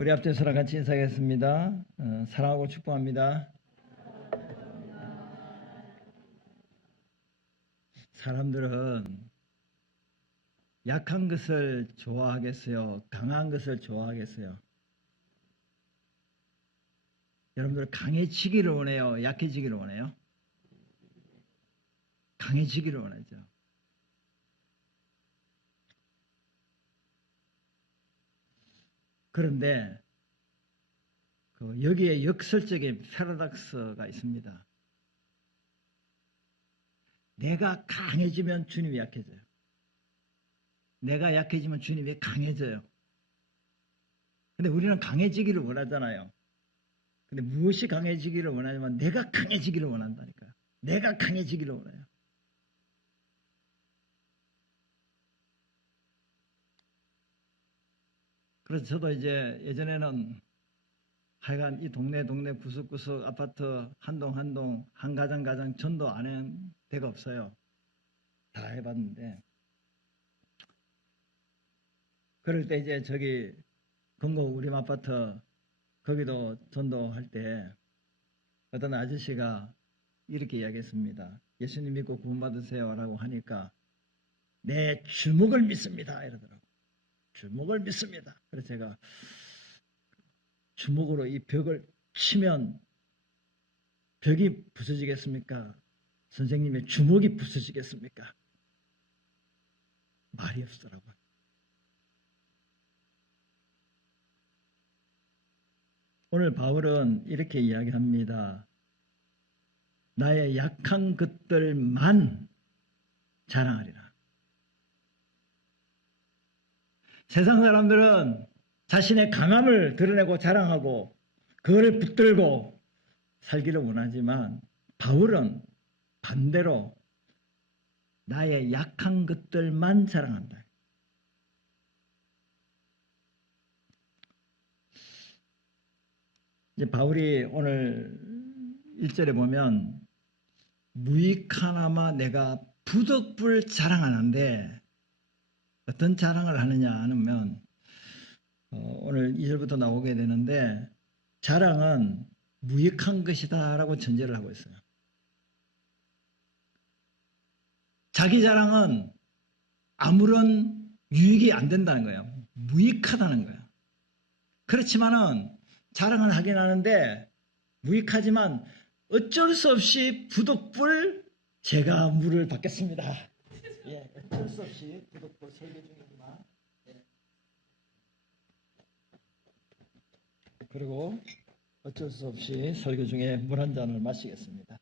우리 앞에서랑 같이 인사하겠습니다. 사랑하고 축복합니다. 사람들은 약한 것을 좋아하겠어요? 강한 것을 좋아하겠어요? 여러분들 강해지기를 원해요? 약해지기를 원해요? 강해지기를 원하죠. 그런데 여기에 역설적인 패러독스가 있습니다. 내가 강해지면 주님이 약해져요. 내가 약해지면 주님이 강해져요. 근데 우리는 강해지기를 원하잖아요. 근데 무엇이 강해지기를 원하냐면 내가 강해지기를 원한다니까요. 내가 강해지기를 원해요. 그래서 저도 이제 예전에는 하여간 이 동네 구석구석 아파트 한 동 한 가정 전도 안 한 데가 없어요. 다 해봤는데 그럴 때 이제 저기 건국 우림 아파트 거기도 전도할 때 어떤 아저씨가 이렇게 이야기했습니다. 예수님 믿고 구원받으세요 라고 하니까 내 주먹을 믿습니다 이러더라고요. 주먹을 믿습니다. 그래서 제가 주먹으로 이 벽을 치면 벽이 부서지겠습니까? 선생님의 주먹이 부서지겠습니까? 말이 없더라고요. 오늘 바울은 이렇게 이야기합니다. 나의 약한 것들만 자랑하리라. 세상 사람들은 자신의 강함을 드러내고 자랑하고 그거를 붙들고 살기를 원하지만 바울은 반대로 나의 약한 것들만 자랑한다. 이제 바울이 오늘 1절에 보면 무익하나마 내가 부덕불 자랑하는데 어떤 자랑을 하느냐 하면 오늘 2절부터 나오게 되는데 자랑은 무익한 것이다 라고 전제를 하고 있어요. 자기 자랑은 아무런 유익이 안 된다는 거예요. 무익하다는 거예요. 그렇지만은 자랑을 하긴 하는데 무익하지만 어쩔 수 없이 부덕불 제가 물을 받겠습니다. 예, 어쩔 수 없이 부덕불 설교 중이지만 그리고 어쩔 수 없이 설교 중에 물 한 잔을 마시겠습니다.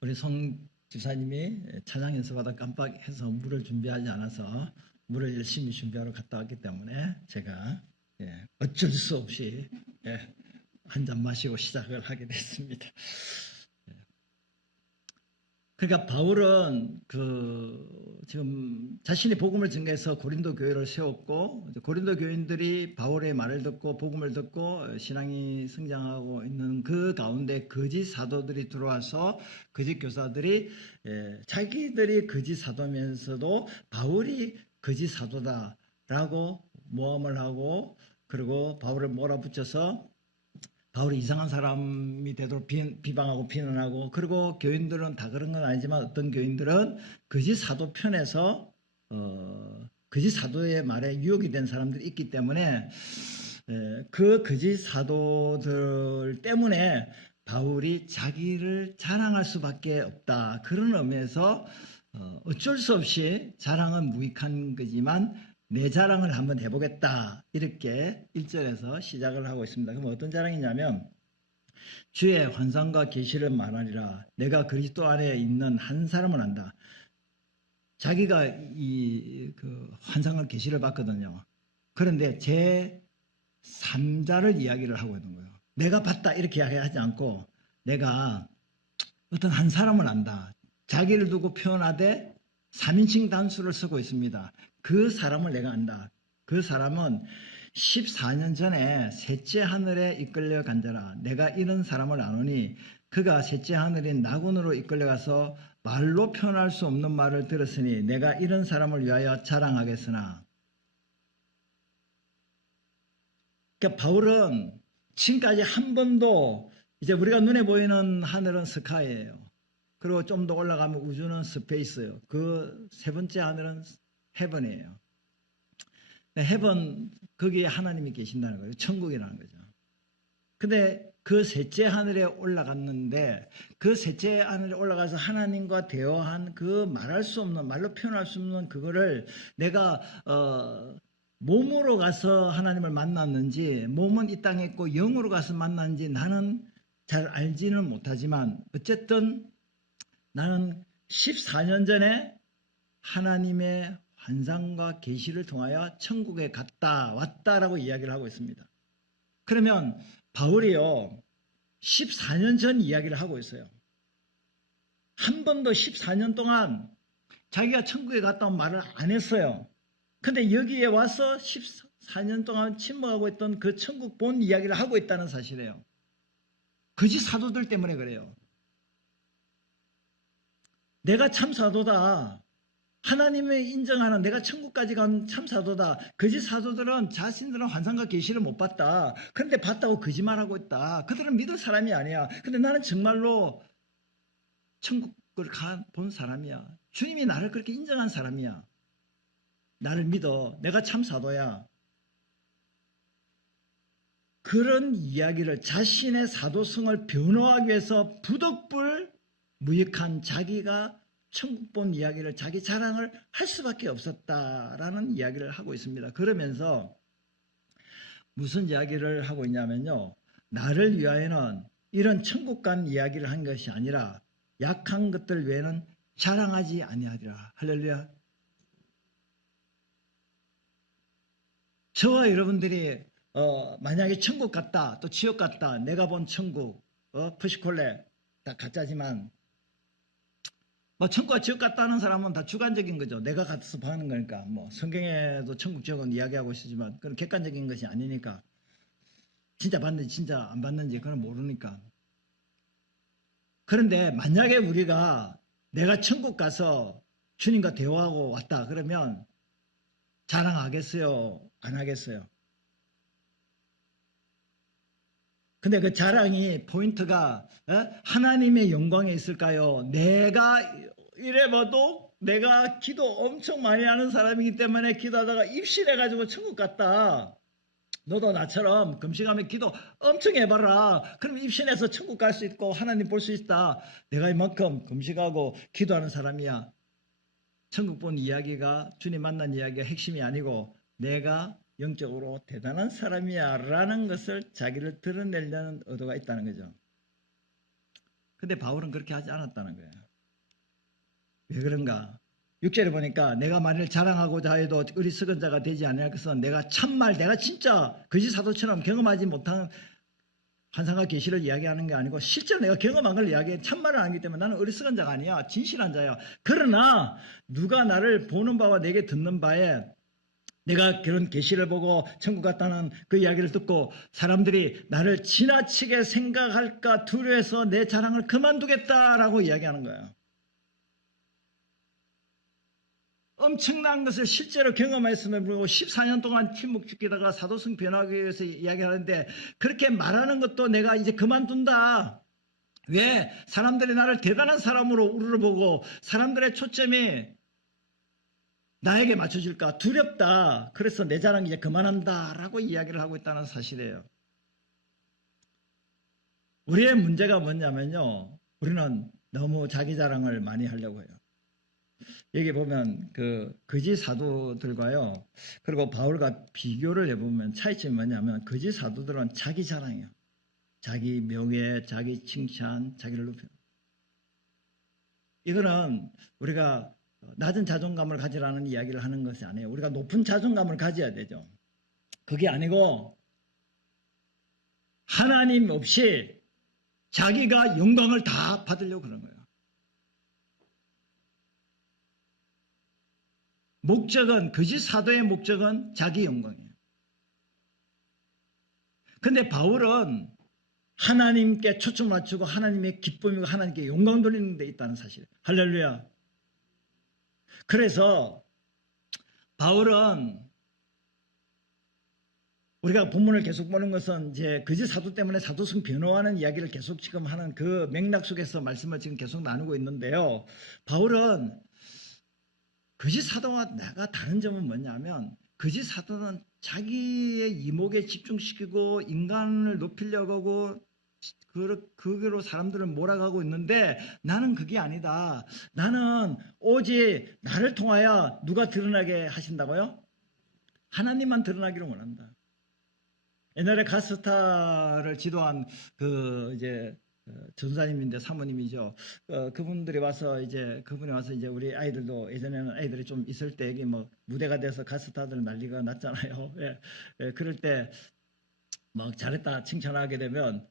우리 송 집사님이 찬양 연습하다 깜빡해서 물을 준비하지 않아서 물을 열심히 준비하러 갔다 왔기 때문에 제가 어쩔 수 없이 한 잔 마시고 시작을 하게 됐습니다. 그러니까 바울은 지금 자신의 복음을 증거해서 고린도 교회를 세웠고 고린도 교인들이 바울의 말을 듣고 복음을 듣고 신앙이 성장하고 있는 그 가운데 거짓 사도들이 들어와서 거짓 교사들이 자기들이 거짓 사도면서도 바울이 거짓 사도다라고 모함을 하고 그리고 바울을 몰아붙여서 바울이 이상한 사람이 되도록 비방하고 비난하고 그리고 교인들은 다 그런 건 아니지만 어떤 교인들은 거짓 사도 편에서 거짓 사도의 말에 유혹이 된 사람들이 있기 때문에 그 거짓 사도들 때문에 바울이 자기를 자랑할 수밖에 없다. 그런 의미에서 어쩔 수 없이 자랑은 무익한 거지만 내 자랑을 한번 해보겠다. 이렇게 1절에서 시작을 하고 있습니다. 그럼 어떤 자랑이냐면 주의 환상과 계시를 말하리라. 내가 그리스도 안에 있는 한 사람을 안다. 자기가 그 환상과 계시를 봤거든요. 그런데 제 3자를 이야기를 하고 있는 거예요. 내가 봤다 이렇게 이야기하지 않고 내가 어떤 한 사람을 안다. 자기를 두고 표현하되 3인칭 단수를 쓰고 있습니다. 그 사람을 내가 안다. 그 사람은 14년 전에 셋째 하늘에 이끌려 간 자라. 내가 이런 사람을 아노니 그가 셋째 하늘인 낙원으로 이끌려가서 말로 표현할 수 없는 말을 들었으니 내가 이런 사람을 위하여 자랑하겠으나 그러니까 바울은 지금까지 한 번도 이제 우리가 눈에 보이는 하늘은 스카이예요. 그리고 좀 더 올라가면 우주는 스페이스예요. 그 세 번째 하늘은 헤븐이에요. 헤븐, 거기에 하나님이 계신다는 거예요. 천국이라는 거죠. 근데 그 셋째 하늘에 올라갔는데 그 셋째 하늘에 올라가서 하나님과 대화한 그 말할 수 없는, 말로 표현할 수 없는 그거를 내가 몸으로 가서 하나님을 만났는지 몸은 이 땅에 있고 영으로 가서 만났는지 나는 잘 알지는 못하지만 어쨌든 나는 14년 전에 하나님의 환상과 계시를 통하여 천국에 갔다 왔다라고 이야기를 하고 있습니다. 그러면 바울이요 14년 전 이야기를 하고 있어요. 한 번도 14년 동안 자기가 천국에 갔다 온 말을 안 했어요. 근데 여기에 와서 14년 동안 침묵하고 있던 그 천국 본 이야기를 하고 있다는 사실이에요. 거짓 사도들 때문에 그래요. 내가 참 사도다. 하나님의 인정하는 내가 천국까지 간 참 사도다. 거짓 사도들은 자신들은 환상과 계시를 못 봤다. 그런데 봤다고 거짓말하고 있다. 그들은 믿을 사람이 아니야. 근데 나는 정말로 천국을 본 사람이야. 주님이 나를 그렇게 인정한 사람이야. 나를 믿어. 내가 참 사도야. 그런 이야기를 자신의 사도성을 변호하기 위해서 부득불 무익한 자기가 천국 본 이야기를 자기 자랑을 할 수밖에 없었다라는 이야기를 하고 있습니다. 그러면서 무슨 이야기를 하고 있냐면요. 나를 위하여는 이런 천국 간 이야기를 한 것이 아니라 약한 것들 외에는 자랑하지 아니하리라. 할렐루야. 저와 여러분들이 만약에 천국 갔다 또 지옥 갔다 내가 본 천국 푸시콜레 다 가짜지만 뭐 천국과 지옥 갔다는 사람은 다 주관적인 거죠. 내가 가서 봐는 거니까. 뭐 성경에도 천국 지옥은 이야기하고 있지만 그건 객관적인 것이 아니니까 진짜 봤는지 진짜 안 봤는지 그건 모르니까. 그런데 만약에 우리가 내가 천국 가서 주님과 대화하고 왔다 그러면 자랑하겠어요? 안 하겠어요? 근데 그 자랑이 포인트가 하나님의 영광에 있을까요? 내가 이래봐도 내가 기도 엄청 많이 하는 사람이기 때문에 기도하다가 입신해가지고 천국 갔다. 너도 나처럼 금식하면 기도 엄청 해봐라. 그럼 입신해서 천국 갈 수 있고 하나님 볼 수 있다. 내가 이만큼 금식하고 기도하는 사람이야. 천국 본 이야기가 주님 만난 이야기가 핵심이 아니고 내가 영적으로 대단한 사람이야 라는 것을 자기를 드러내려는 의도가 있다는 거죠. 근데 바울은 그렇게 하지 않았다는 거예요. 왜 그런가? 6절에 보니까 내가 만일 자랑하고자 해도 어리석은 자가 되지 아니할 것은 내가 참말 내가 진짜 거짓 사도처럼 경험하지 못한 환상과 계시를 이야기하는 게 아니고 실제로 내가 경험한 걸 이야기해 참말을 하기 때문에 나는 어리석은 자가 아니야. 진실한 자야. 그러나 누가 나를 보는 바와 내게 듣는 바에 내가 그런 계시를 보고 천국 갔다는 그 이야기를 듣고 사람들이 나를 지나치게 생각할까 두려워해서 내 자랑을 그만두겠다라고 이야기하는 거예요. 엄청난 것을 실제로 경험했음에 불구하고 14년 동안 침묵 지키다가 사도성 변화하기 위해서 이야기하는데 그렇게 말하는 것도 내가 이제 그만둔다. 왜? 사람들이 나를 대단한 사람으로 우러러보고 사람들의 초점이 나에게 맞춰질까 두렵다. 그래서 내 자랑 이제 그만한다라고 이야기를 하고 있다는 사실이에요. 우리의 문제가 뭐냐면요. 우리는 너무 자기 자랑을 많이 하려고 해요. 여기 보면 그 거짓 사도들과요. 그리고 바울과 비교를 해보면 차이점이 뭐냐면 거짓 사도들은 자기 자랑이에요. 자기 명예, 자기 칭찬, 자기를 높여. 이거는 우리가 낮은 자존감을 가지라는 이야기를 하는 것이 아니에요. 우리가 높은 자존감을 가져야 되죠. 그게 아니고 하나님 없이 자기가 영광을 다 받으려고 그러는 거예요. 목적은 거짓 사도의 목적은 자기 영광이에요. 근데 바울은 하나님께 초점 맞추고 하나님의 기쁨이고 하나님께 영광 돌리는 데 있다는 사실. 할렐루야. 그래서 바울은 우리가 본문을 계속 보는 것은 이제 거짓 사도 때문에 사도성 변호하는 이야기를 계속 지금 하는 그 맥락 속에서 말씀을 지금 계속 나누고 있는데요. 바울은 거짓 사도와 내가 다른 점은 뭐냐면 거짓 사도는 자기의 이목에 집중시키고 인간을 높이려고 하고 그거로 사람들을 몰아가고 있는데 나는 그게 아니다. 나는 오직 나를 통하여 누가 드러나게 하신다고요? 하나님만 드러나기를 원한다. 옛날에 가스타를 지도한 그 이제 전사님인데 사모님이죠. 그분이 와서 이제 우리 아이들도 예전에는 아이들이 좀 있을 때 여기 뭐 무대가 돼서 가스타들 난리가 났잖아요. 예, 예, 그럴 때 막 잘했다 칭찬하게 되면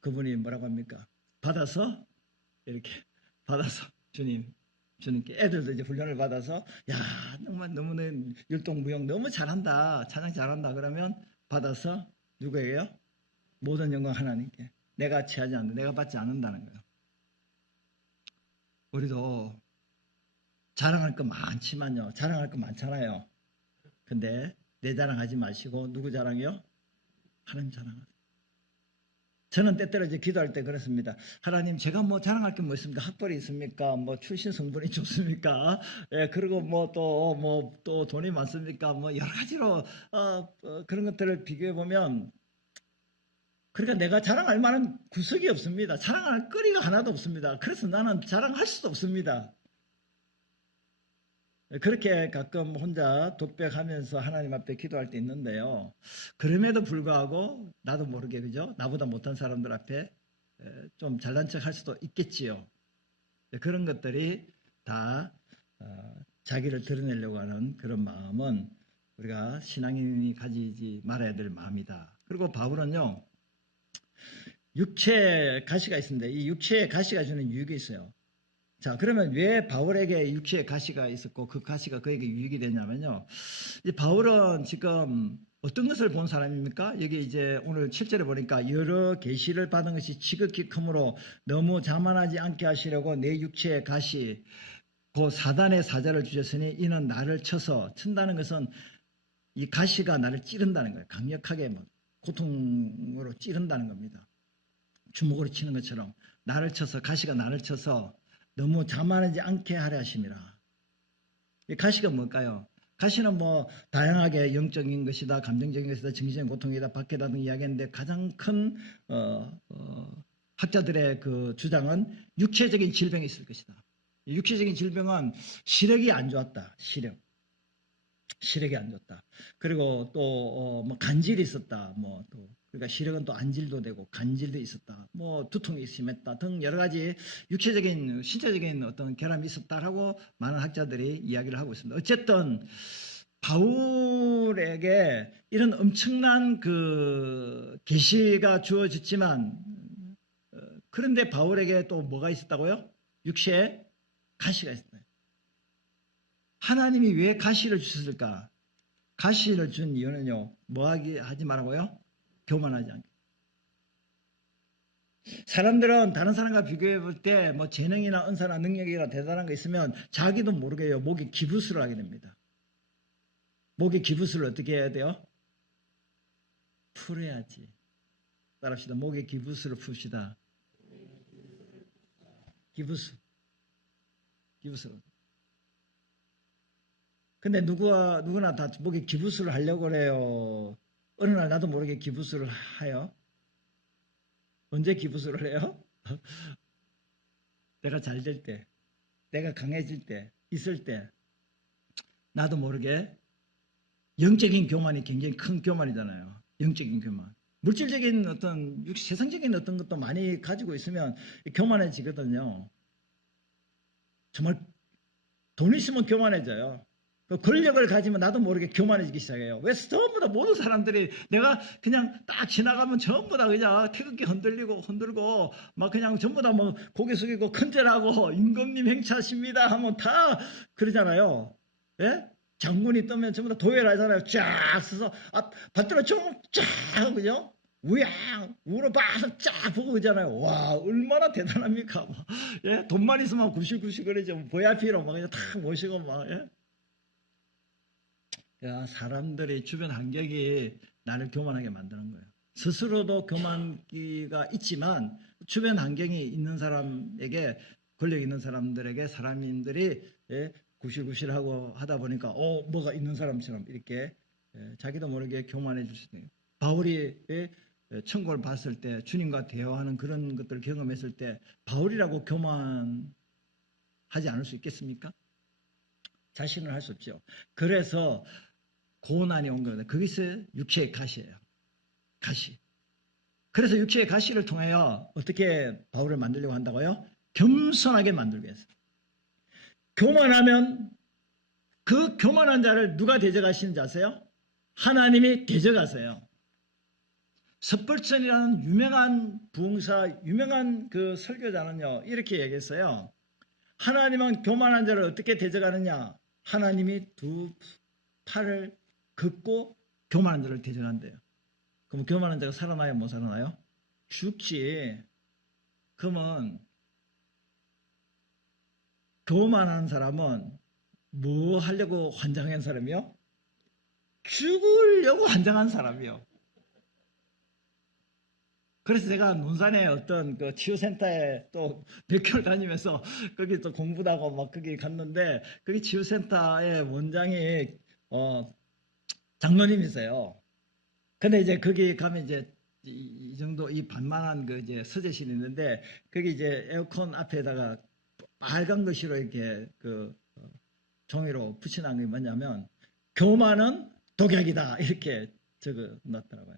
그분이 뭐라고 합니까? 받아서 이렇게 받아서 주님께 애들도 이제 훈련을 받아서 야 정말 너무나 율동무용 너무 잘한다 찬양 잘한다 그러면 받아서 누구에게요? 모든 영광 하나님께. 내가 취하지 않는다. 내가 받지 않는다는 거예요. 우리도 자랑할 거 많지만요. 자랑할 거 많잖아요. 근데 내 자랑하지 마시고 누구 자랑이요? 하나님 자랑하세요. 저는 때때로 이제 기도할 때 그렇습니다. 하나님, 제가 뭐 자랑할 게 뭐 있습니까? 학벌이 있습니까? 뭐 출신 성분이 좋습니까? 예, 그리고 뭐 또 돈이 많습니까? 뭐 여러 가지로 그런 것들을 비교해 보면 그러니까 내가 자랑할 만한 구석이 없습니다. 자랑할 거리가 하나도 없습니다. 그래서 나는 자랑할 수도 없습니다. 그렇게 가끔 혼자 독백하면서 하나님 앞에 기도할 때 있는데요. 그럼에도 불구하고 나도 모르게 그죠? 나보다 못한 사람들 앞에 좀 잘난 척 할 수도 있겠지요. 그런 것들이 다 자기를 드러내려고 하는 그런 마음은 우리가 신앙인이 가지지 말아야 될 마음이다. 그리고 바울은요. 육체의 가시가 있습니다. 이 육체의 가시가 주는 유익이 있어요. 자, 그러면 왜 바울에게 육체의 가시가 있었고 그 가시가 그에게 유익이 되냐면요. 이 바울은 지금 어떤 것을 본 사람입니까? 여기 이제 오늘 7절에 보니까 여러 계시를 받은 것이 지극히 크므로 너무 자만하지 않게 하시려고 내 육체의 가시 그 사단의 사자를 주셨으니 이는 나를 쳐서 친다는 것은 이 가시가 나를 찌른다는 거예요. 강력하게 뭐 고통으로 찌른다는 겁니다. 주먹으로 치는 것처럼 나를 쳐서 가시가 나를 쳐서 너무 자만하지 않게 하려 하심이라. 이 가시가 뭘까요? 가시는 뭐 다양하게 영적인 것이다, 감정적인 것이다, 정신적인 고통이다, 박해다 등 이야기했는데 가장 큰 학자들의 그 주장은 육체적인 질병이 있을 것이다. 육체적인 질병은 시력이 안 좋았다. 시력이 안 좋다. 그리고 또 뭐 간질이 있었다. 뭐 또 그러니까 시력은 또 안질도 되고 간질도 있었다. 뭐 두통이 심했다 등 여러 가지 육체적인 신체적인 어떤 결함이 있었다라고 많은 학자들이 이야기를 하고 있습니다. 어쨌든 바울에게 이런 엄청난 그 계시가 주어졌지만 그런데 바울에게 또 뭐가 있었다고요? 육체에 가시가 있었다. 하나님이 왜 가시를 주셨을까? 가시를 준 이유는요. 하지 말라고요? 교만하지 않게. 사람들은 다른 사람과 비교해 볼 때 뭐 재능이나 은사나 능력이나 대단한 거 있으면 자기도 모르게요. 목에 기부스를 하게 됩니다. 목에 기부스를 어떻게 해야 돼요? 풀어야지. 따라합시다. 목에 기부스를 풉시다. 기부스. 근데 누구나 다 목에 기부스를 하려고 그래요. 어느 날 나도 모르게 기부스를 해요. 언제 기부스를 해요? 내가 잘 될 때, 내가 강해질 때, 있을 때, 나도 모르게 영적인 교만이 굉장히 큰 교만이잖아요. 영적인 교만. 물질적인 어떤 세상적인 어떤 것도 많이 가지고 있으면 교만해지거든요. 정말 돈 있으면 교만해져요. 권력을 가지면 나도 모르게 교만해지기 시작해요. 왜 전부 다 모든 사람들이 내가 그냥 딱 지나가면 전부 다 그냥 태극기 흔들고 막 그냥 전부 다 뭐 고개 숙이고 큰절하고 임금님 행차하십니다 하면 다 그러잖아요. 예? 장군이 뜨면 전부 다 도회를 하잖아요. 쫙 서서 받들어 쫙 그죠? 우로 봐서 쫙 보고 그러잖아요. 와 얼마나 대단합니까? 예? 돈만 있으면 굴실굴실 거리죠. VIP로 막 그냥 탁 모시고 막 예? 야, 사람들이 주변 환경이 나를 교만하게 만드는 거예요. 스스로도 교만기가 있지만 주변 환경이 있는 사람에게, 권력 있는 사람들에게, 사람들이 구실구실하고 하다 보니까 뭐가 있는 사람처럼 이렇게 자기도 모르게 교만해질 수 있어요. 바울이 천국을 봤을 때, 주님과 대화하는 그런 것들을 경험했을 때 바울이라고 교만하지 않을 수 있겠습니까? 자신을 할 수 없죠. 그래서 고난이 온 겁니다. 그것이 육체의 가시예요. 가시. 그래서 육체의 가시를 통하여 어떻게 바울을 만들려고 한다고요? 겸손하게 만들기 위해서. 교만하면 그 교만한 자를 누가 대적하시는지 아세요? 하나님이 대적하세요. 섭벌천이라는 유명한 부흥사, 유명한 그 설교자는요, 이렇게 얘기했어요. 하나님은 교만한 자를 어떻게 대적하느냐? 하나님이 두 팔을 긋고 교만한 자를 대적한대요. 그럼 교만한 자가 살아나요? 못 살아나요? 죽지. 그러면 교만한 사람은 뭐 하려고 환장한 사람이요? 죽으려고 환장한 사람이요. 그래서 제가 논산에 어떤 그 치유센터에 또 몇 개월 다니면서 거기 또 공부도 하고 막 거기 갔는데, 거기 치유센터의 원장이 장로님이세요. 근데 이제 거기 가면 이제 이 정도 이 반만한 그 이제 서재실이 있는데, 거기 이제 에어컨 앞에다가 빨간 글씨로 이렇게 그 종이로 붙여놓은 게 뭐냐면 교만은 독약이다 이렇게 적어 놨더라고요.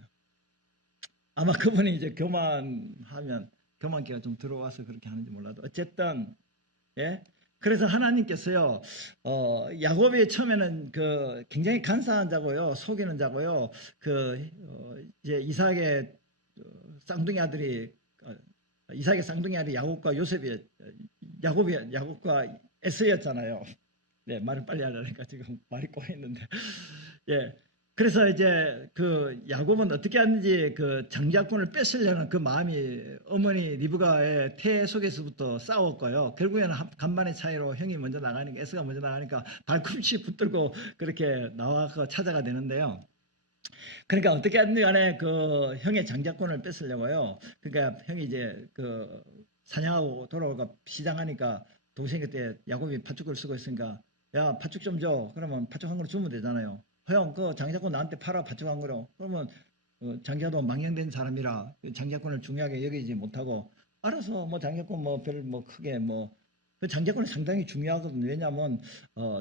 아마 그분이 이제 교만하면 교만기가 좀 들어와서 그렇게 하는지 몰라도 어쨌든 그래서 하나님께서요 야곱이 처음에는 그 굉장히 간사한 자고요, 속이는 자고요, 이제 이삭의 쌍둥이 아들이 이삭의 쌍둥이 아들이 야곱과 요셉이 야곱과 에서였잖아요. 네, 말을 빨리 하려니까 지금 말이 꼬였는데 그래서 이제 그 야곱은 어떻게 하는지 그 장자권을 뺏으려는 그 마음이 어머니 리브가의 태 속에서부터 싸웠고요. 결국에는 간만의 차이로 형이 먼저 나가니까, 에스가 먼저 나가니까 발꿈치 붙들고 그렇게 나와서 찾아가 되는데요. 그러니까 어떻게 하든지 간에 그 형의 장자권을 뺏으려고요. 그러니까 형이 이제 그 사냥하고 돌아오고 시장하니까 동생이 그때 야곱이 팥죽을 쓰고 있으니까 야 팥죽 좀 줘. 그러면 팥죽 한 그릇 주면 되잖아요. 형, 그 장자권 나한테 팔아, 팥죽 한 그릇. 그러면 장자도 망령된 사람이라 장자권을 중요하게 여기지 못하고, 알아서 뭐 장자권 뭐 별 뭐 크게 그 장자권이 상당히 중요하거든요. 왜냐하면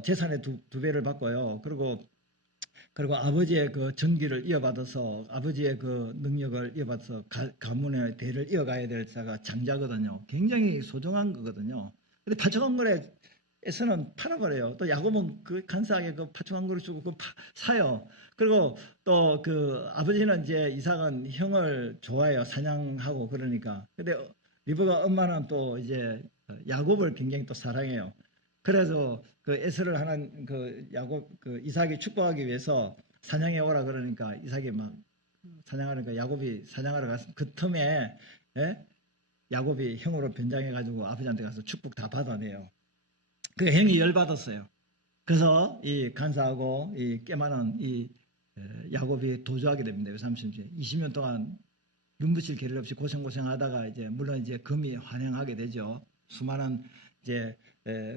재산의 두 배를 받고요. 그리고 아버지의 그 전기를 이어받아서, 아버지의 그 능력을 이어받아서 가문의 대를 이어가야 될 자가 장자거든요. 굉장히 소중한 거거든요. 근데 팥죽 한 그릇 에서는 팔아버려요. 또 야곱은 그 간사하게 그 팥죽 한 그릇 주고 사요. 그리고 또 그 아버지는 이제 이삭은 형을 좋아해요. 사냥하고 그러니까. 근데 리브가 엄마는 또 이제 야곱을 굉장히 또 사랑해요. 그래서 그 에서를 하는 그 야곱 그 이삭이 축복하기 위해서 사냥해 오라 그러니까 이삭이 막 사냥하니까 야곱이 사냥하러 갔어. 그 틈에 야곱이 형으로 변장해 가지고 아버지한테 가서 축복 다 받아내요. 그 형이 열받았어요. 그래서 이 간사하고 이 깨만한 이 야곱이 도주하게 됩니다. 30년 20년 동안 눈붙일 겨를 없이 고생하다가 이제 물론 이제 금이 환영하게 되죠. 수많은 이제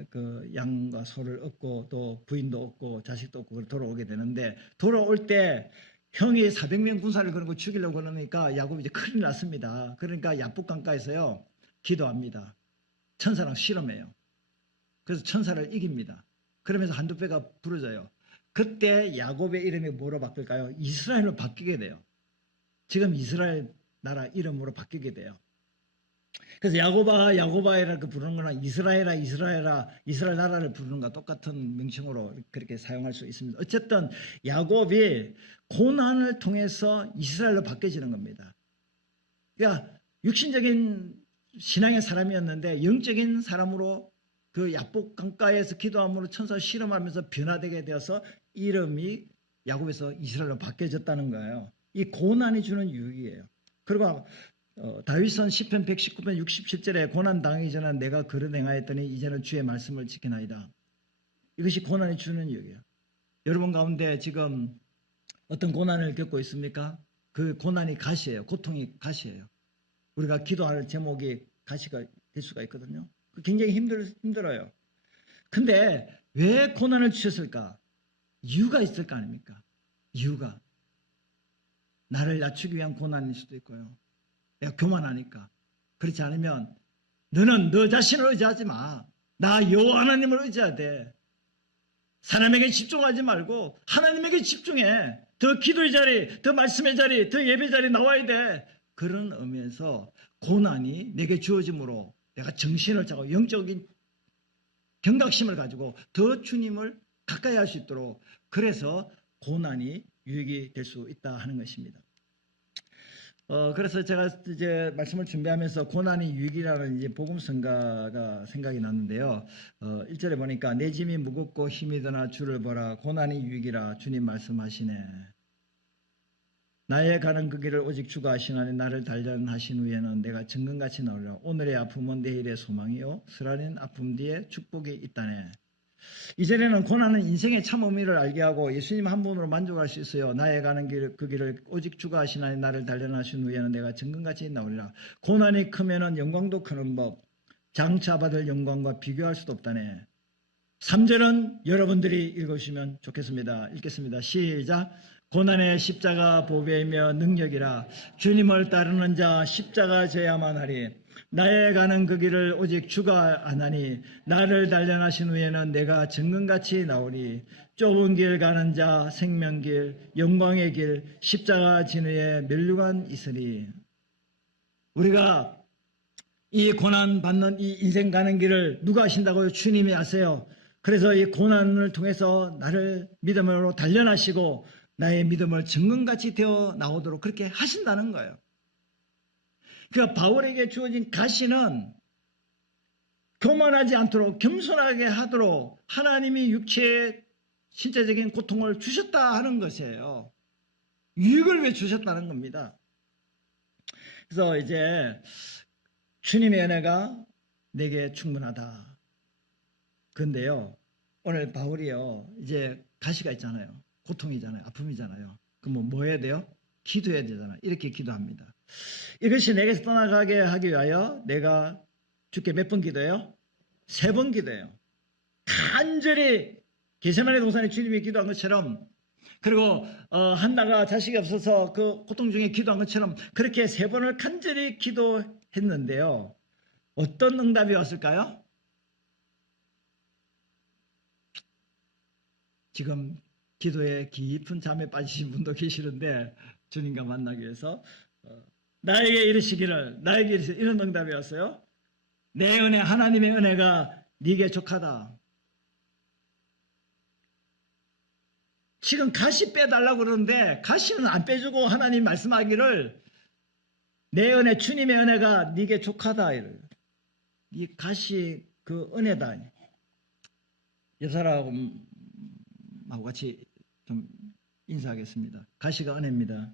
그 양과 소를 얻고 또 부인도 얻고 자식도 얻고 돌아오게 되는데, 돌아올 때 형이 400명 군사를 그러고 죽이려고 그러니까 야곱이 이제 큰일 났습니다. 그러니까 야복 강가에서요 기도합니다. 천사랑 실험해요. 그래서 천사를 이깁니다. 그러면서 한두 배가 부러져요. 그때 야곱의 이름이 뭐로 바뀔까요? 이스라엘로 바뀌게 돼요. 지금 이스라엘 나라 이름으로 바뀌게 돼요. 그래서 야곱아 야곱아이라고 부르는 거는 이스라엘 나라를 부르는 것과 똑같은 명칭으로 그렇게 사용할 수 있습니다. 어쨌든 야곱이 고난을 통해서 이스라엘로 바뀌어지는 겁니다. 그러니까 육신적인 신앙의 사람이었는데 영적인 사람으로 그 야복 강가에서 기도함으로 천사 실험하면서 변화되게 되어서 이름이 야곱에서 이스라엘로 바뀌어졌다는 거예요. 이 고난이 주는 유익이에요. 그리고 다윗은 시편 119편 67절에 고난 당하기 전에 내가 그릇 행하였더니 이제는 주의 말씀을 지키나이다. 이것이 고난이 주는 유익이에요. 여러분 가운데 지금 어떤 고난을 겪고 있습니까? 그 고난이 가시예요. 고통이 가시예요. 우리가 기도할 제목이 가시가 될 수가 있거든요. 굉장히 힘들어요. 근데 왜 고난을 주셨을까? 이유가 있을 거 아닙니까? 이유가. 나를 낮추기 위한 고난일 수도 있고요. 내가 교만하니까. 그렇지 않으면 너는 너 자신을 의지하지 마. 나 여호와 하나님을 의지해야 돼. 사람에게 집중하지 말고 하나님에게 집중해. 더 기도의 자리, 더 말씀의 자리, 더 예배 자리 나와야 돼. 그런 의미에서 고난이 내게 주어짐으로 내가 정신을 차고 영적인 경각심을 가지고 더 주님을 가까이 할 수 있도록, 그래서 고난이 유익이 될 수 있다 하는 것입니다. 그래서 제가 이제 말씀을 준비하면서 고난이 유익이라는 이제 복음성가가 생각이 났는데요. 1절에 보니까 내 짐이 무겁고 힘이 드나 주를 보라. 고난이 유익이라 주님 말씀하시네. 나의 가는 그 길을 오직 주가 하시나니 나를 단련하신 후에는 내가 정금같이 나오리라. 오늘의 아픔은 내일의 소망이요 쓰라린 아픔 뒤에 축복이 있다네. 이전에는 고난은 인생의 참 의미를 알게 하고 예수님 한 분으로 만족할 수 있어요. 나의 가는 길, 그 길을 오직 주가 하시나니 나를 단련하신 후에는 내가 정금같이 나오리라. 고난이 크면은 영광도 크는 법, 장차 받을 영광과 비교할 수도 없다네. 3절은 여러분들이 읽으시면 좋겠습니다. 읽겠습니다. 시작. 고난의 십자가 보배이며 능력이라. 주님을 따르는 자 십자가 져야만 하리. 나의 가는 그 길을 오직 주가 아나니 나를 단련하신 후에는 내가 정금같이 나오리. 좁은 길 가는 자 생명길 영광의 길 십자가 진 후에 멸류관 있으리. 우리가 이 고난 받는 이 인생 가는 길을 누가 하신다고요? 주님이 하세요. 그래서 이 고난을 통해서 나를 믿음으로 단련하시고 나의 믿음을 정금같이 되어 나오도록 그렇게 하신다는 거예요. 그러니까 바울에게 주어진 가시는 교만하지 않도록 겸손하게 하도록 하나님이 육체의 신체적인 고통을 주셨다 하는 것이에요. 유익을 왜 주셨다는 겁니다. 그래서 이제 주님의 은혜가 내게 충분하다. 그런데요, 오늘 바울이요, 이제 가시가 있잖아요. 고통이잖아요. 아픔이잖아요. 그럼 뭐 해야 돼요? 기도해야 되잖아요. 이렇게 기도합니다. 이것이 내게서 떠나가게 하기 위하여 내가 주께 몇 번 기도해요? 3번 기도해요. 간절히 게세마네 동산에 주님이 기도한 것처럼, 그리고 한나가 자식이 없어서 그 고통 중에 기도한 것처럼 그렇게 3번을 간절히 기도했는데요. 어떤 응답이 왔을까요? 지금 기도에 깊은 잠에 빠지신 분도 계시는데 주님과 만나기 위해서 나에게 이르시기를, 나에게 이르시기를, 이런 응답이 왔어요. 내 은혜, 하나님의 은혜가 네게 족하다. 지금 가시 빼달라고 그러는데 가시는 안 빼주고 하나님 말씀하기를 내 은혜, 주님의 은혜가 네게 족하다. 이 가시 그 은혜다. 여사람하고 같이 좀 인사하겠습니다. 가시가 은혜입니다.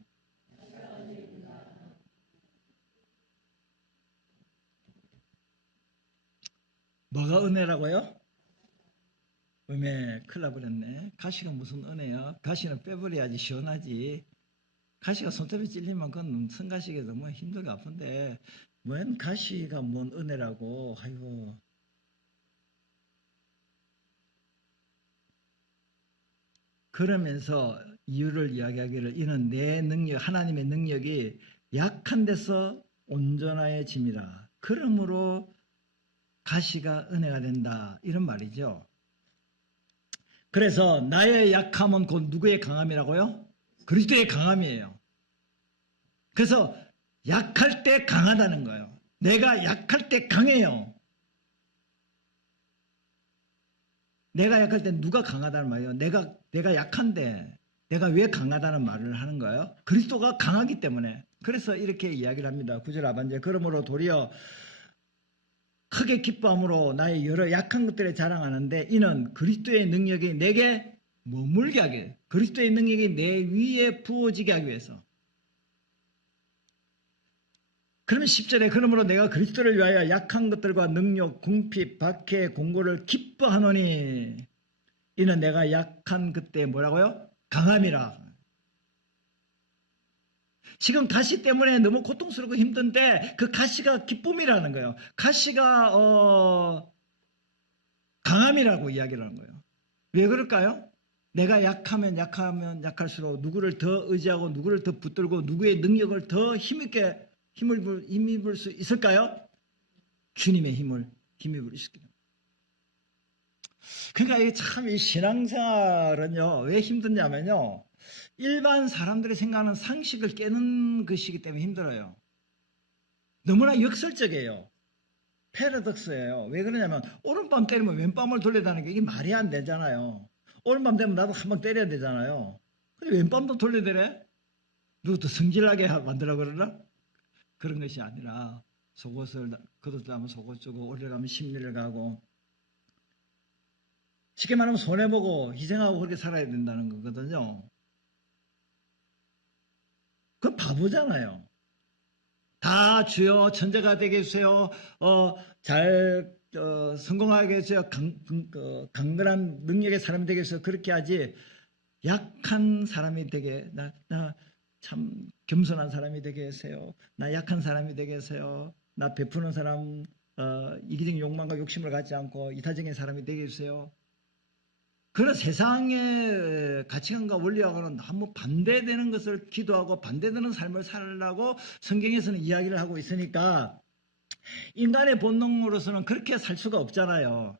뭐가 은혜라고요? 큰일 나버렸네. 가시가 무슨 은혜야? 가시는 빼버려야지 시원하지. 가시가 손톱에 찔리면 그건 성가시기에도 뭐 힘들고 아픈데 뭔 가시가 뭔 은혜라고. 아이고. 그러면서 이유를 이야기하기를 이는 내 능력, 하나님의 능력이 약한 데서 온전해짐이라. 그러므로 가시가 은혜가 된다. 이런 말이죠. 그래서 나의 약함은 곧 누구의 강함이라고요? 그리스도의 강함이에요. 그래서 약할 때 강하다는 거예요. 내가 약할 때 강해요. 내가 약할 때 누가 강하다는 말이에요? 내가 약한데 내가 왜 강하다는 말을 하는 거예요? 그리스도가 강하기 때문에. 그래서 이렇게 이야기를 합니다. 9절 하반절. 그러므로 도리어 크게 기뻐함으로 나의 여러 약한 것들을 자랑하는데 이는 그리스도의 능력이 내게 머물게 하게, 그리스도의 능력이 내 위에 부어지게 하기 위해서. 그러면 10절에 그러므로 내가 그리스도를 위하여 약한 것들과 능력, 궁핍, 박해, 공고를 기뻐하노니 이는 내가 약한 그때 뭐라고요? 강함이라. 지금 가시 때문에 너무 고통스럽고 힘든데 그 가시가 기쁨이라는 거예요. 가시가 강함이라고 이야기를 하는 거예요. 왜 그럴까요? 내가 약하면 약할수록 누구를 더 의지하고 누구를 더 붙들고 누구의 능력을 더 힘입을 수 있을까요? 주님의 힘입을 수 있습니다. 그러니까 참 이 신앙생활은요 왜 힘드냐면요 일반 사람들이 생각하는 상식을 깨는 것이기 때문에 힘들어요. 너무나 역설적이에요. 패러독스예요. 왜 그러냐면 오른밤 때리면 왼밤을 돌려다니는 게 이게 말이 안 되잖아요. 오른밤 되면 나도 한번 때려야 되잖아요. 근데 왼밤도 돌려대래? 누구 더 성질나게 만들어 그러나? 그런 것이 아니라 속옷을 걷어가면 속옷 주고 올려가면 신미를 가고 쉽게 말하면 손해보고 희생하고 그렇게 살아야 된다는 거거든요. 그건 바보잖아요. 다 주여 천재가 되게 해주세요. 성공하게 해주세요. 강건한 능력의 사람이 되게 해주세요. 그렇게 하지 약한 사람이 되게 나 참 겸손한 사람이 되게 해주세요. 나 약한 사람이 되게 해주세요. 나 베푸는 사람 이기적인 욕망과 욕심을 갖지 않고 이타적인 사람이 되게 해주세요. 그런 세상의 가치관과 원리하고는 너무 반대되는 것을 기도하고 반대되는 삶을 살라고 성경에서는 이야기를 하고 있으니까 인간의 본능으로서는 그렇게 살 수가 없잖아요.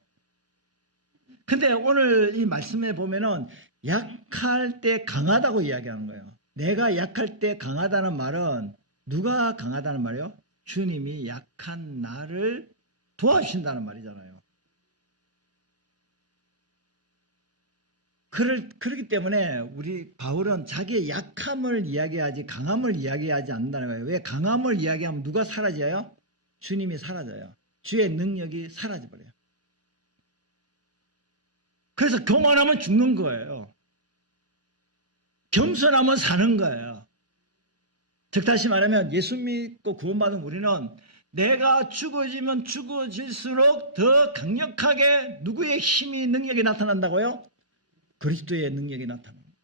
근데 오늘 이 말씀에 보면은 약할 때 강하다고 이야기하는 거예요. 내가 약할 때 강하다는 말은 누가 강하다는 말이에요? 주님이 약한 나를 도와주신다는 말이잖아요. 그렇기 때문에 우리 바울은 자기의 약함을 이야기하지 강함을 이야기하지 않는다는 거예요. 왜 강함을 이야기하면 누가 사라져요? 주님이 사라져요. 주의 능력이 사라져버려요. 그래서 교만하면 죽는 거예요. 겸손하면 사는 거예요. 즉 다시 말하면 예수 믿고 구원받은 우리는 내가 죽어지면 죽어질수록 더 강력하게 누구의 힘이 능력이 나타난다고요? 그리스도의 능력이 나타납니다.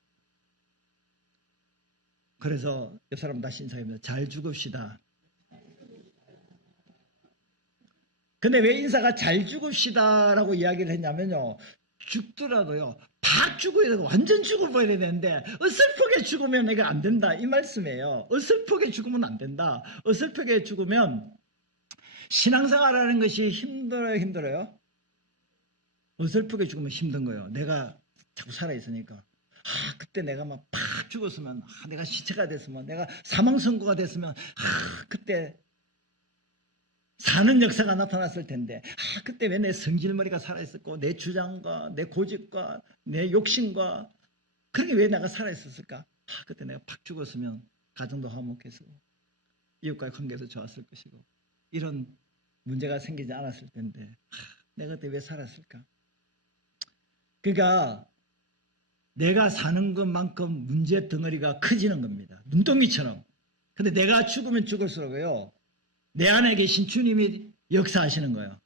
그래서 옆 사람 다시 인사합니다. 잘 죽읍시다. 근데 왜 인사가 잘 죽읍시다라고 이야기를 했냐면요. 죽더라도요. 팍 죽어야 되고 완전 죽어버려야 되는데 어설프게 죽으면 내가 안 된다 이 말씀이에요. 어설프게 죽으면 안 된다. 어설프게 죽으면 신앙생활하는 것이 힘들어요. 어설프게 죽으면 힘든 거예요. 내가 자꾸 살아있으니까. 그때 내가 막 팍 죽었으면, 내가 시체가 됐으면, 내가 사망선고가 됐으면, 그때 사는 역사가 나타났을 텐데, 그때 왜 내 성질머리가 살아있었고, 내 주장과, 내 고집과, 내 욕심과, 그렇게 왜 내가 살아있었을까? 그때 내가 팍 죽었으면, 가정도 화목했고, 이웃과의 관계도 좋았을 것이고, 이런 문제가 생기지 않았을 텐데, 내가 그때 왜 살았을까? 그러니까, 내가 사는 것만큼 문제 덩어리가 커지는 겁니다. 눈덩이처럼. 근데 내가 죽으면 죽을수록요. 내 안에 계신 주님이 역사하시는 거예요.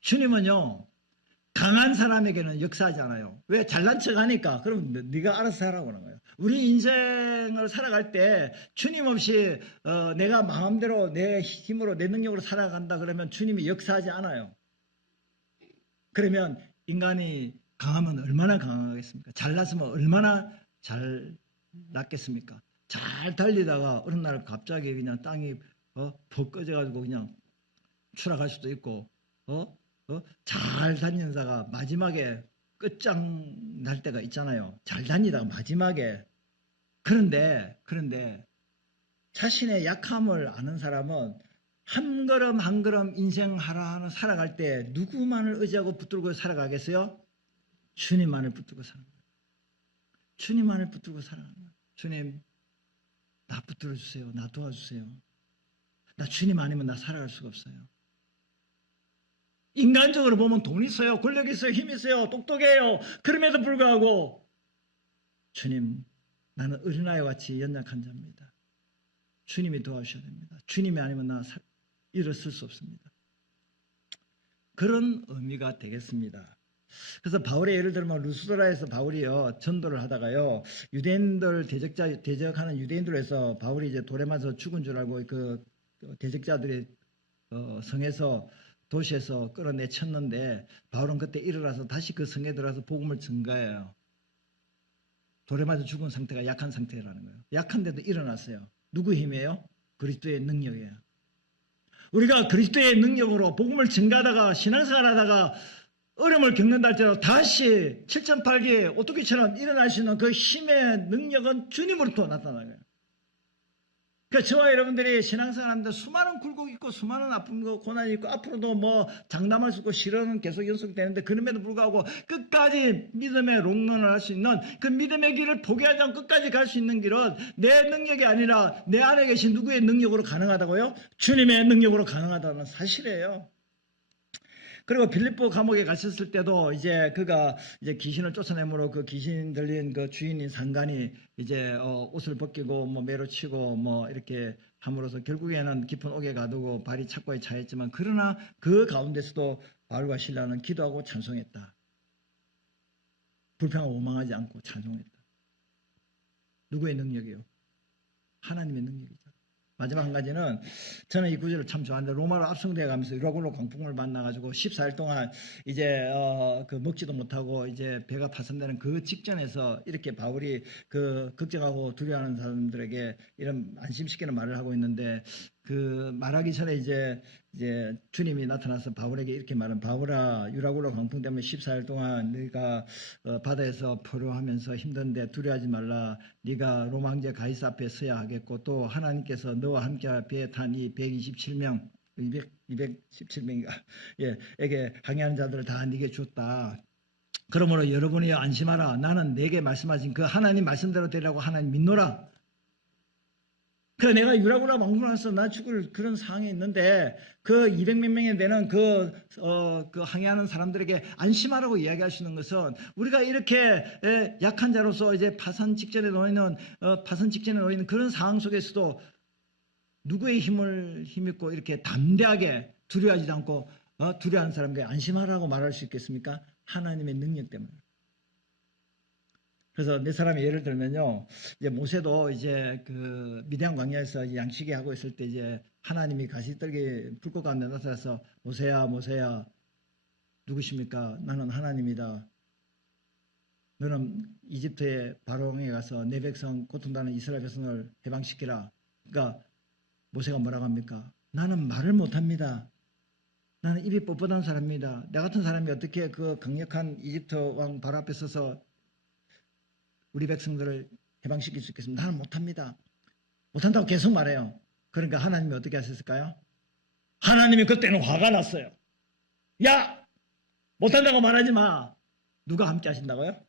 주님은요. 강한 사람에게는 역사하지 않아요. 왜? 잘난 척하니까. 그럼 네가 알아서 하라고 하는 거예요. 우리 인생을 살아갈 때 주님 없이 내가 마음대로 내 힘으로 내 능력으로 살아간다 그러면 주님이 역사하지 않아요. 그러면 인간이 강하면 얼마나 강하겠습니까? 잘났으면 얼마나 잘 났겠습니까? 잘 달리다가 어느 날 갑자기 그냥 땅이 푹 꺼져가지고 그냥 추락할 수도 있고 잘 다니는 자가 마지막에 끝장 날 때가 있잖아요. 잘 다니다가 마지막에 그런데 자신의 약함을 아는 사람은 한 걸음 한 걸음 인생 하나 살아갈 때 누구만을 의지하고 붙들고 살아가겠어요? 주님만을 붙들고 사는 거예요. 주님만을 붙들고 살아가는 거예요. 주님, 나 붙들어 주세요. 나 도와주세요. 나 주님 아니면 나 살아갈 수가 없어요. 인간적으로 보면 돈 있어요. 권력 있어요. 힘 있어요. 똑똑해요. 그럼에도 불구하고 주님, 나는 어린아이와 같이 연약한 자입니다. 주님이 도와주셔야 됩니다. 주님이 아니면 나 일어설 수 없습니다. 그런 의미가 되겠습니다. 그래서 바울의 예를 들면 루스드라에서 바울이요 전도를 하다가요 유대인들 대적하는 유대인들에서 바울이 이제 돌에 맞아 죽은 줄 알고 그 대적자들이 성에서 도시에서 끌어내쳤는데 바울은 그때 일어나서 다시 그 성에 들어가서 복음을 전가해요. 돌에 맞아 죽은 상태가 약한 상태라는 거예요. 약한데도 일어났어요. 누구 힘이에요? 그리스도의 능력이에요. 우리가 그리스도의 능력으로 복음을 전가하다가 신앙생활하다가 어려움을 겪는다 할지라도 다시 7.8기 오토기처럼 일어날 수 있는 그 힘의 능력은 주님으로부터 나타나는 거예요. 그러니까 저와 여러분들이 신앙생활하는데 수많은 굴곡이 있고 수많은 아픔과 고난이 있고 앞으로도 뭐 장담할 수 있고 실현은 계속 연속되는데 그럼에도 불구하고 끝까지 믿음의 롱런을 할 수 있는 그 믿음의 길을 포기하지 않고 끝까지 갈 수 있는 길은 내 능력이 아니라 내 안에 계신 누구의 능력으로 가능하다고요? 주님의 능력으로 가능하다는 사실이에요. 그리고 빌립보 감옥에 가셨을 때도 이제 그가 이제 귀신을 쫓아내므로 그 귀신 들린 그 주인인 상관이 이제 옷을 벗기고 뭐 매로 치고 뭐 이렇게 함으로써 결국에는 깊은 옥에 가두고 발이 착고에 차였지만 그러나 그 가운데서도 바울과 실라는 기도하고 찬송했다. 불평하고 원망하지 않고 찬송했다. 누구의 능력이요? 하나님의 능력이죠. 마지막 한 가지는 저는 이 구절을 참 좋아하는데 로마로 압송되어 가면서 유라굴로 광풍을 만나가지고 14일 동안 이제 그 먹지도 못하고 이제 배가 파손되는 그 직전에서 이렇게 바울이 그 걱정하고 두려워하는 사람들에게 이런 안심시키는 말을 하고 있는데 그 말하기 전에 이제 주님이 나타나서 바울에게 이렇게 말은 바울아 유라굴로 광풍 때문에 14일 동안 네가 바다에서 포로하면서 힘든데 두려워하지 말라. 네가 로마 황제 가이사 앞에 서야 하겠고 또 하나님께서 너와 함께 배에 탄 이 127명 217명인가 에게 항해하는 자들을 다 네게 줬다. 그러므로 여러분이 안심하라. 나는 내게 말씀하신 그 하나님 말씀대로 되라고 하나님 믿노라. 그래 내가 유라굴로 왕분하면서 나 죽을 그런 상황에 있는데 그 200몇 명이 되는 그 항해하는 사람들에게 안심하라고 이야기하시는 것은 우리가 이렇게 약한 자로서 이제 파산 직전에 놓이는 그런 상황 속에서도 누구의 힘을 힘입고 이렇게 담대하게 두려워하지 않고 두려워하는 사람에게 안심하라고 말할 수 있겠습니까? 하나님의 능력 때문에. 그래서 몇 사람이 예를 들면요, 이제 모세도 이제 그 미디안 광야에서 양치기 하고 있을 때 이제 하나님이 가시떨기 불꽃 가운데 나타나서 모세야, 모세야, 누구십니까? 나는 하나님이다. 너는 이집트의 바로왕에 가서 내 백성 고통당하는 이스라엘 백성을 해방시키라. 그러니까 모세가 뭐라고 합니까? 나는 말을 못합니다. 나는 입이 뻣뻣한 사람입니다. 나 같은 사람이 어떻게 그 강력한 이집트 왕 바로 앞에 서서 우리 백성들을 해방시킬 수 있겠습니다. 나는 못합니다. 못한다고 계속 말해요. 그러니까 하나님이 어떻게 하셨을까요? 하나님이 그때는 화가 났어요. 야! 못한다고 말하지 마. 누가 함께 하신다고요?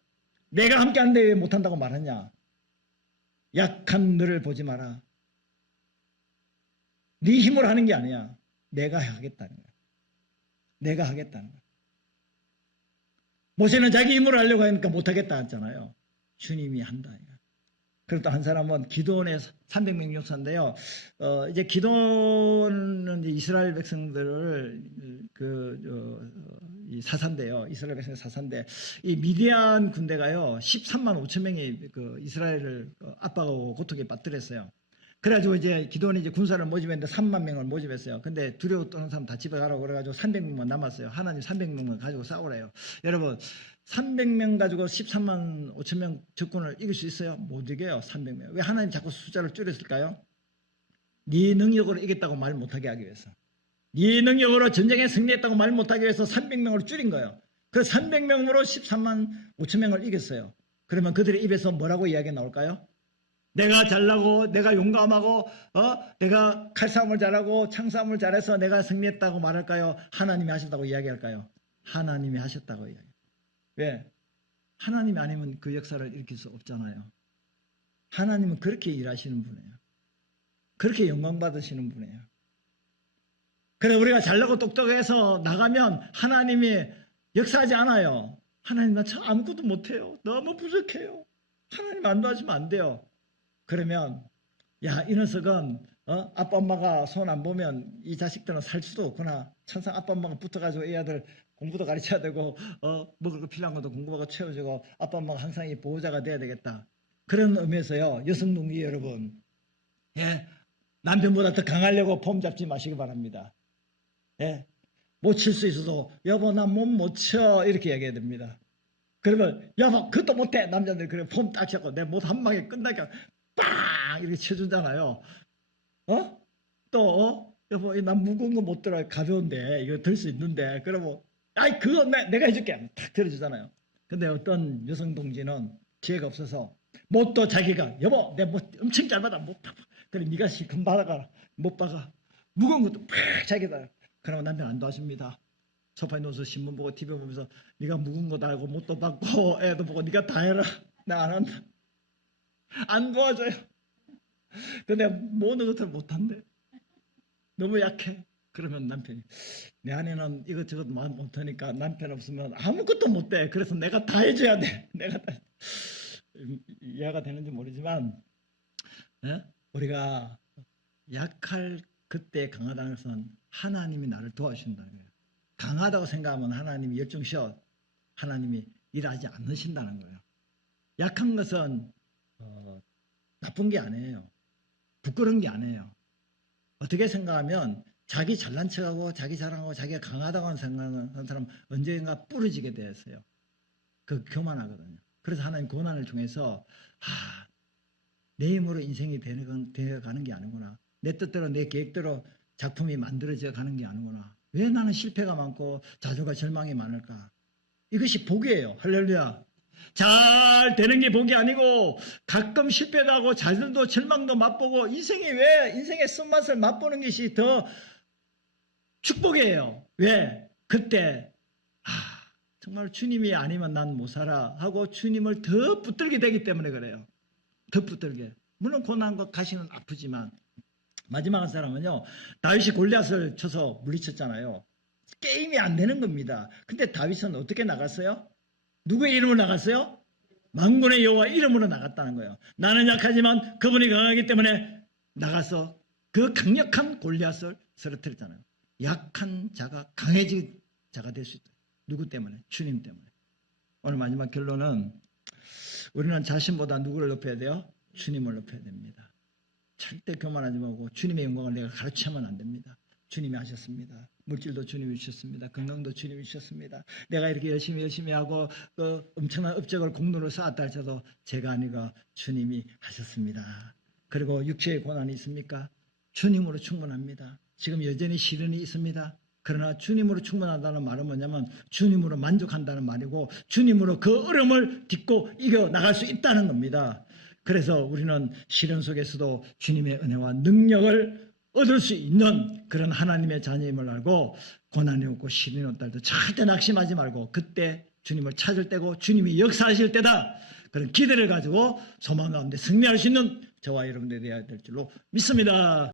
내가 함께 하는데 왜 못한다고 말하냐? 약한 너를 보지 마라. 네 힘으로 하는 게 아니야. 내가 하겠다는 거야. 내가 하겠다는 거야. 모세는 자기 힘으로 하려고 하니까 못하겠다 했잖아요. 주님이 한다. 그리고 또 한 사람은 기도원의 300명 용사인데요. 이제 기도원은 이스라엘 백성들을 이 사산대요. 이스라엘 백성의 사산대. 이 미디안 군대가요 13만 5천 명이 그 이스라엘을 압박하고 고통에 빠뜨렸어요. 그래가지고 이제 기도원이 이제 군사를 모집했는데 3만 명을 모집했어요. 근데 두려워 떠는 사람 다 집에 가라고 그래가지고 300명만 남았어요. 하나님 300명만 가지고 싸우래요. 여러분 300명 가지고 13만 5천 명 적군을 이길 수 있어요? 못 이겨요. 300명. 왜 하나님 자꾸 숫자를 줄였을까요? 네 능력으로 이겼다고 말 못하게 하기 위해서. 네 능력으로 전쟁에 승리했다고 말 못하기 위해서 300명으로 줄인 거예요. 그 300명으로 13만 5천 명을 이겼어요. 그러면 그들의 입에서 뭐라고 이야기가 나올까요? 내가 잘나고 내가 용감하고 내가 칼싸움을 잘하고 창싸움을 잘해서 내가 승리했다고 말할까요? 하나님이 하셨다고 이야기할까요? 하나님이 하셨다고 이야기해요. 왜? 하나님이 아니면 그 역사를 일으킬 수 없잖아요. 하나님은 그렇게 일하시는 분이에요. 그렇게 영광 받으시는 분이에요. 그래 우리가 잘나고 똑똑해서 나가면 하나님이 역사하지 않아요. 하나님 나 참 아무것도 못해요. 너무 부족해요. 하나님 안 도와주면 안 돼요. 그러면 야 이 녀석은 아빠 엄마가 손 안 보면 이 자식들은 살 수도 없구나. 천상 아빠 엄마가 붙어가지고 이 아들 공부도 가르쳐야 되고 먹을 거 필요한 것도 공부하고 채워주고 아빠 엄마가 항상 이 보호자가 돼야 되겠다. 그런 의미에서요. 여성 동기 여러분, 예, 남편보다 더 강하려고 폼 잡지 마시기 바랍니다. 예, 못 칠 수 있어도 여보 나 몸 못 쳐 이렇게 얘기해야 됩니다. 그러면 여보 그것도 못해. 남자들 그래 폼 딱 잡고 내 못 한 방에 끝나니까 빵 이렇게 쳐준잖아요. 또 여보 난 무거운 거 못 들어. 가벼운데 이거 들 수 있는데. 그러면 아이 그거 내가 해줄게. 탁 들어주잖아요. 근데 어떤 여성 동지는 기회가 없어서 못도 자기가 여보 내 못 엄청 잘 받아 못 박아. 그래 네가 실컷 받아가라. 못 박아. 무거운 것도 팍 자기다. 그러면 남편 안 도와줍니다. 소파에 누워서 신문 보고 TV 보면서 네가 묵은 거다 하고 못도 받고 애도 보고 네가 다 해라. 나 안 한다. 안 도와줘요. 근데 모든 것을 못한대. 너무 약해. 그러면 남편이 내 아내는 이것저것 못하니까 남편 없으면 아무것도 못돼. 그래서 내가 다 해줘야 돼. 내가 다 이해가 되는지 모르지만 우리가 약할 그때 강하다는 것은 하나님이 나를 도와주신다는 거예요. 강하다고 생각하면 하나님이 열중시어 하나님이 일하지 않으신다는 거예요. 약한 것은 나쁜 게 아니에요. 부끄러운 게 아니에요. 어떻게 생각하면 자기 잘난 척하고 자기 자랑하고 자기가 강하다고 생각하는 사람 언젠가 부러지게 되었어요. 그 교만하거든요. 그래서 하나님 고난을 통해서 내 힘으로 인생이 되어가는 게 아니구나. 내 뜻대로 내 계획대로 작품이 만들어져 가는 게 아니구나. 왜 나는 실패가 많고 좌절과 절망이 많을까? 이것이 복이에요. 할렐루야. 잘 되는 게 복이 아니고 가끔 실패도 하고 좌절도 절망도 맛보고 인생의 쓴맛을 맛보는 것이 더 축복이에요. 왜? 그때 정말 주님이 아니면 난 못 살아 하고 주님을 더 붙들게 되기 때문에 그래요. 더 붙들게. 물론 고난과 가시는 아프지만 마지막 한 사람은요. 다윗이 골리앗을 쳐서 물리쳤잖아요. 게임이 안 되는 겁니다. 근데 다윗은 어떻게 나갔어요? 누구의 이름으로 나갔어요? 만군의 여호와 이름으로 나갔다는 거예요. 나는 약하지만 그분이 강하기 때문에 나가서 그 강력한 골리앗을 쓰러뜨렸잖아요. 약한 자가 강해진 자가 될 수 있다. 누구 때문에? 주님 때문에. 오늘 마지막 결론은 우리는 자신보다 누구를 높여야 돼요? 주님을 높여야 됩니다. 절대 교만하지 말고 주님의 영광을 내가 가르치면 안 됩니다. 주님이 하셨습니다. 물질도 주님이 주셨습니다. 건강도 주님이 주셨습니다. 내가 이렇게 열심히 하고 엄청난 업적을 공로로 쌓았다 할지라도 제가 아니고 주님이 하셨습니다. 그리고 육체의 고난이 있습니까? 주님으로 충분합니다. 지금 여전히 시련이 있습니다. 그러나 주님으로 충분하다는 말은 뭐냐면 주님으로 만족한다는 말이고 주님으로 그 어려움을 딛고 이겨나갈 수 있다는 겁니다. 그래서 우리는 시련 속에서도 주님의 은혜와 능력을 얻을 수 있는 그런 하나님의 자녀임을 알고 고난이 오고 시련이 올 때도 절대 낙심하지 말고 그때 주님을 찾을 때고 주님이 역사하실 때다. 그런 기대를 가지고 소망 가운데 승리할 수 있는 저와 여러분들이 되어야 될 줄로 믿습니다.